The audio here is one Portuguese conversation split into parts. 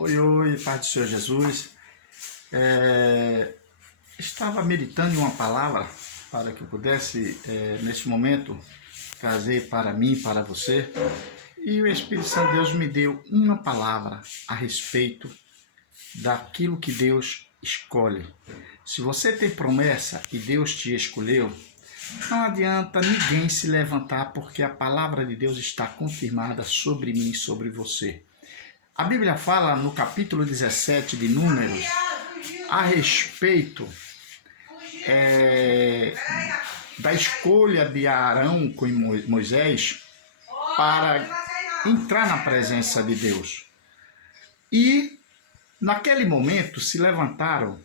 Oi, oi, Pai do Senhor Jesus. Estava meditando em uma palavra para que eu pudesse, neste momento, trazer para mim, para você. E o Espírito Santo de Deus me deu uma palavra a respeito daquilo que Deus escolhe. Se você tem promessa e Deus te escolheu, não adianta ninguém se levantar, porque a palavra de Deus está confirmada sobre mim e sobre você. A Bíblia fala no capítulo 17 de Números a respeito da escolha de Arão com Moisés para entrar na presença de Deus. E naquele momento se levantaram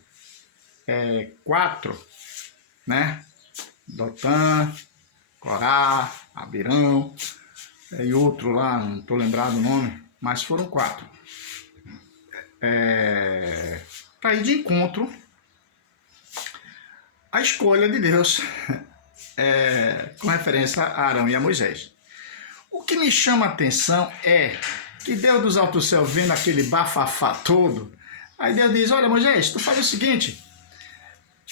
4, né? Dotã, Corá, Abirão e outro lá, não estou lembrado o nome, mas foram 4. Para ir de encontro à escolha de Deus, com referência a Arão e a Moisés. O que me chama a atenção é que Deus dos altos céus, vendo aquele bafafá todo, aí Deus diz: olha, Moisés, tu faz o seguinte,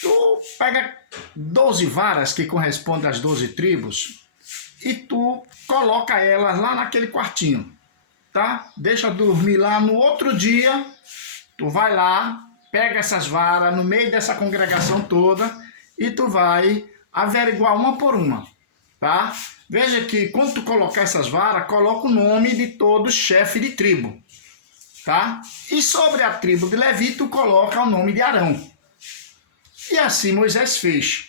tu pega 12 varas que correspondem às 12 tribos e tu coloca elas lá naquele quartinho, tá? Deixa dormir lá. No outro dia, tu vai lá, pega essas varas no meio dessa congregação toda e tu vai averiguar uma por uma, tá? Veja que quando tu colocar essas varas, coloca o nome de todo chefe de tribo, tá? E sobre a tribo de Levi, tu coloca o nome de Arão. E assim Moisés fez.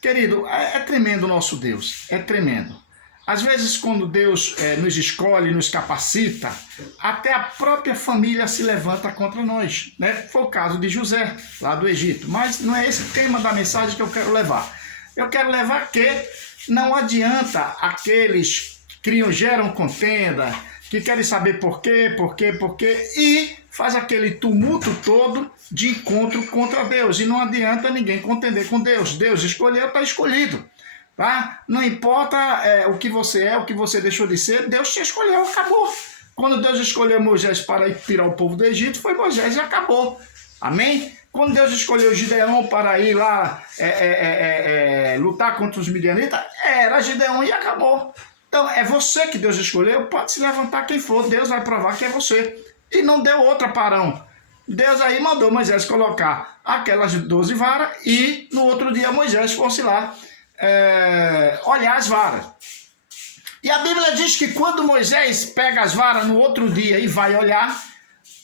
Querido, é tremendo o nosso Deus, é tremendo. Às vezes, quando Deus nos escolhe, nos capacita, até a própria família se levanta contra nós, né? Foi o caso de José, lá do Egito. Mas não é esse o tema da mensagem que eu quero levar. Eu quero levar que não adianta aqueles que geram contenda, que querem saber por quê, e faz aquele tumulto todo de encontro contra Deus. E não adianta ninguém contender com Deus. Deus escolheu, está escolhido. Tá? Não importa o que você é, o que você deixou de ser, Deus te escolheu, acabou. Quando Deus escolheu Moisés para ir tirar o povo do Egito, foi Moisés e acabou. Amém? Quando Deus escolheu Gideão para ir lá lutar contra os midianitas, era Gideão e acabou. Então, é você que Deus escolheu, pode se levantar quem for, Deus vai provar que é você. E não deu outra para Arão. Deus aí mandou Moisés colocar aquelas 12 varas e no outro dia Moisés fosse lá olhar as varas. E a Bíblia diz que quando Moisés pega as varas no outro dia e vai olhar,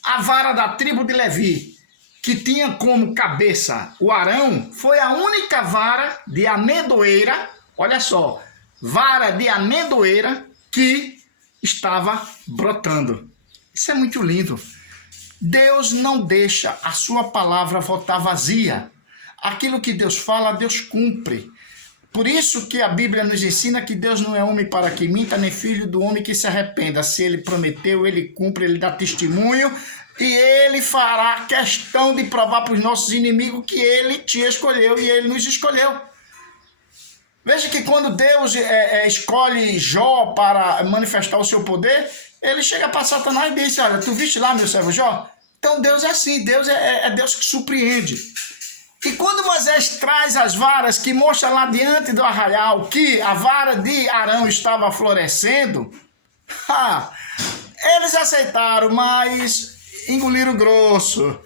a vara da tribo de Levi, que tinha como cabeça o Arão, foi a única vara de amendoeira, olha só, vara de amendoeira que estava brotando. Isso é muito lindo. Deus não deixa a sua palavra voltar vazia. Aquilo que Deus fala, Deus cumpre. Por isso que a Bíblia nos ensina que Deus não é homem para que minta, nem filho do homem que se arrependa. Se ele prometeu, ele cumpre, ele dá testemunho e ele fará questão de provar para os nossos inimigos que ele te escolheu e ele nos escolheu. Veja que quando Deus escolhe Jó para manifestar o seu poder, ele chega para Satanás e diz: olha, tu viste lá meu servo Jó? Então Deus é assim, Deus é Deus que surpreende. E quando Moisés traz as varas, que mostra lá diante do arraial que a vara de Arão estava florescendo, eles aceitaram, mas engoliram grosso.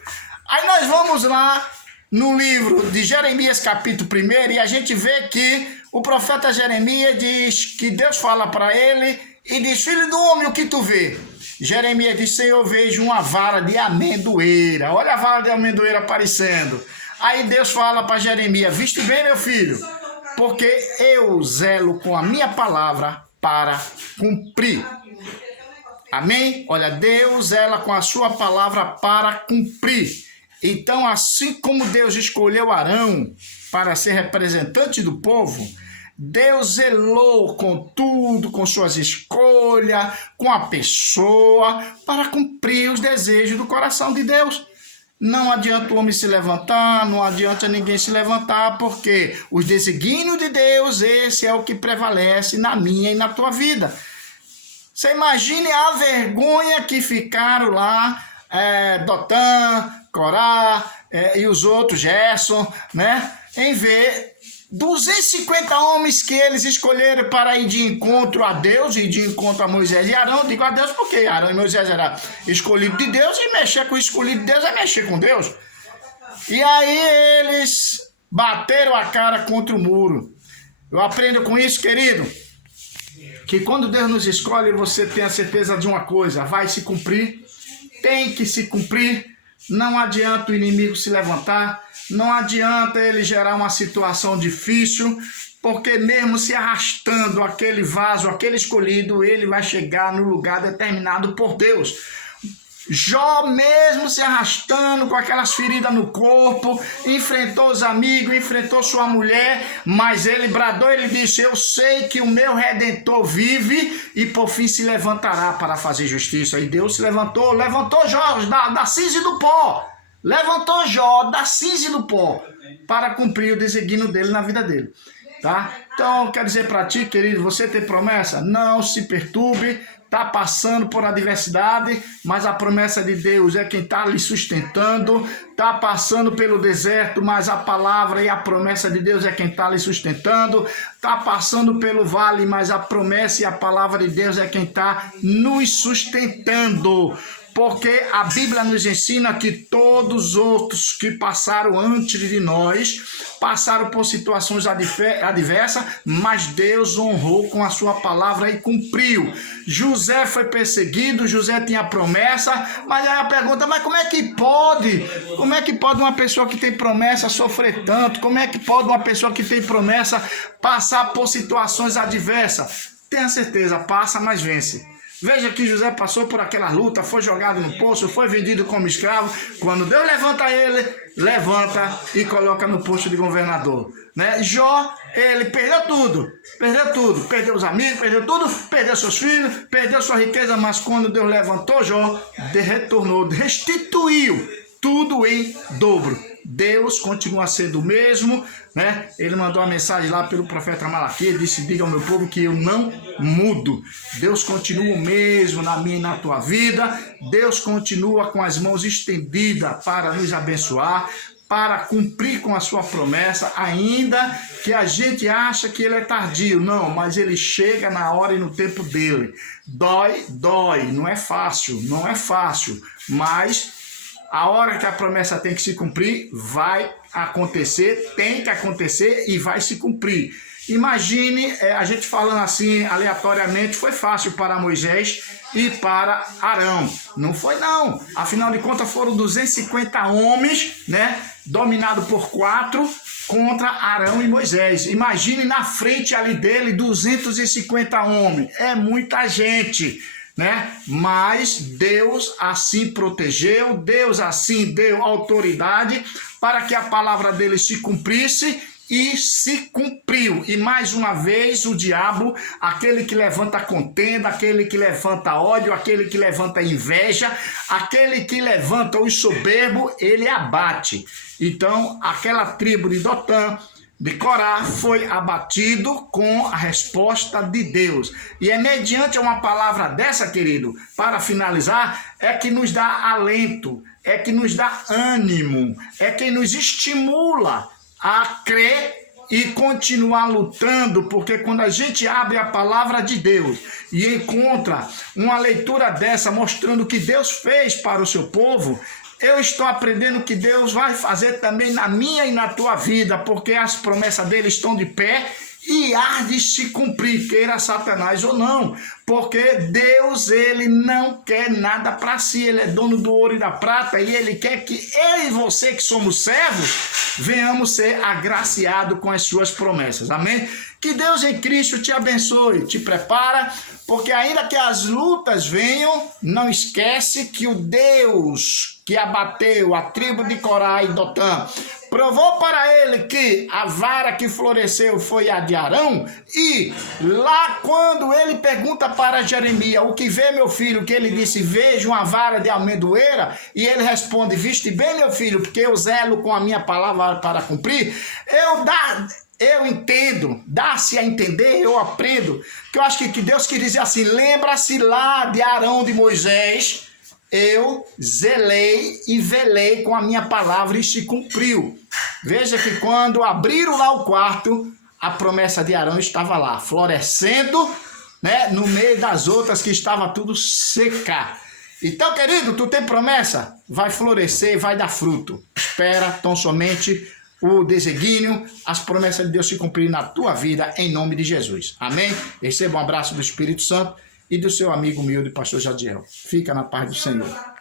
Aí nós vamos lá no livro de Jeremias, capítulo 1, e a gente vê que o profeta Jeremias diz que Deus fala para ele e diz: filho do homem, o que tu vê? Jeremias diz: Senhor, eu vejo uma vara de amendoeira. Olha a vara de amendoeira aparecendo. Aí Deus fala para Jeremias: viste bem, meu filho, porque eu zelo com a minha palavra para cumprir. Amém? Olha, Deus zela com a sua palavra para cumprir. Então, assim como Deus escolheu Arão para ser representante do povo, Deus zelou com tudo, com suas escolhas, com a pessoa, para cumprir os desejos do coração de Deus. Não adianta o homem se levantar, não adianta ninguém se levantar, porque os desígnios de Deus, esse é o que prevalece na minha e na tua vida. Você imagine a vergonha que ficaram lá, Dotã, Corá e os outros, Gerson, né? Em ver 250 homens que eles escolheram para ir de encontro a Deus e de encontro a Moisés e Arão. Digo a Deus porque Arão e Moisés eram escolhidos de Deus, e mexer com o escolhido de Deus é mexer com Deus. E aí eles bateram a cara contra o muro. Eu aprendo com isso, querido, que quando Deus nos escolhe, você tem a certeza de uma coisa: vai se cumprir, tem que se cumprir. Não adianta o inimigo se levantar, não adianta ele gerar uma situação difícil, porque mesmo se arrastando aquele vaso, aquele escolhido, ele vai chegar no lugar determinado por Deus. Jó, mesmo se arrastando com aquelas feridas no corpo, enfrentou os amigos, enfrentou sua mulher, mas ele bradou, ele disse: eu sei que o meu Redentor vive e por fim se levantará para fazer justiça. E Deus se levantou Jó da cinza e do pó, levantou Jó da cinza e do pó para cumprir o desígnio dele na vida dele. Tá? Então, eu quero dizer para ti, querido, você tem promessa? Não se perturbe. Está passando por adversidade, mas a promessa de Deus é quem está lhe sustentando. Está passando pelo deserto, mas a palavra e a promessa de Deus é quem está lhe sustentando. Está passando pelo vale, mas a promessa e a palavra de Deus é quem está nos sustentando. Porque a Bíblia nos ensina que todos os outros que passaram antes de nós passaram por situações adversas, mas Deus honrou com a sua palavra e cumpriu. José foi perseguido, José tinha promessa, mas aí a pergunta: mas como é que pode? Como é que pode uma pessoa que tem promessa sofrer tanto? Como é que pode uma pessoa que tem promessa passar por situações adversas? Tenha certeza, passa, mas vence. Veja que José passou por aquela luta, foi jogado no poço, foi vendido como escravo. Quando Deus levanta ele, levanta e coloca no posto de governador. Né? Jó, ele perdeu tudo, perdeu os amigos, perdeu tudo, perdeu seus filhos, perdeu sua riqueza, mas quando Deus levantou Jó, retornou, restituiu tudo em dobro. Deus continua sendo o mesmo, né? Ele mandou uma mensagem lá pelo profeta Malaquias, disse: diga ao meu povo que eu não mudo. Deus continua o mesmo na minha e na tua vida. Deus continua com as mãos estendidas para nos abençoar, para cumprir com a sua promessa, ainda que a gente acha que ele é tardio. Não, mas ele chega na hora e no tempo dele. Dói, não é fácil, mas a hora que a promessa tem que se cumprir, vai acontecer, tem que acontecer e vai se cumprir. Imagine, a gente falando assim aleatoriamente, foi fácil para Moisés e para Arão. Não foi não. Afinal de contas foram 250 homens, né, dominados por 4 contra Arão e Moisés. Imagine na frente ali dele 250 homens. É muita gente. Né? Mas Deus assim protegeu, Deus assim deu autoridade para que a palavra dele se cumprisse e se cumpriu. E mais uma vez o diabo, aquele que levanta contenda, aquele que levanta ódio, aquele que levanta inveja, aquele que levanta o soberbo, ele abate. Então aquela tribo de Dotã, de Corá, foi abatido com a resposta de Deus. E é mediante uma palavra dessa, querido, para finalizar, é que nos dá alento, é que nos dá ânimo, é que nos estimula a crer e continuar lutando, porque quando a gente abre a palavra de Deus e encontra uma leitura dessa mostrando o que Deus fez para o seu povo, eu estou aprendendo que Deus vai fazer também na minha e na tua vida, porque as promessas dele estão de pé e há de se cumprir, queira Satanás ou não, porque Deus, ele não quer nada para si, ele é dono do ouro e da prata, e ele quer que eu e você, que somos servos, venhamos ser agraciados com as suas promessas, amém? Que Deus em Cristo te abençoe, te prepara, porque ainda que as lutas venham, não esquece que o Deus que abateu a tribo de Corá e Dotã provou para ele que a vara que floresceu foi a de Arão, e lá quando ele pergunta para Jeremias: o que vê, meu filho? Que ele disse: vejo uma vara de amendoeira, e ele responde: viste bem, meu filho, porque eu zelo com a minha palavra para cumprir. eu entendo, dá-se a entender, eu aprendo, que eu acho que Deus quis dizer assim, lembra-se lá de Arão, de Moisés, eu zelei e velei com a minha palavra e se cumpriu. Veja que quando abriram lá o quarto, a promessa de Arão estava lá, florescendo, né, no meio das outras que estava tudo seca. Então, querido, tu tem promessa? Vai florescer, vai dar fruto. Espera tão somente o desígnio, as promessas de Deus se cumprir na tua vida, em nome de Jesus. Amém? Receba um abraço do Espírito Santo e do seu amigo humilde, pastor Jadiel. Fica na paz do Senhor.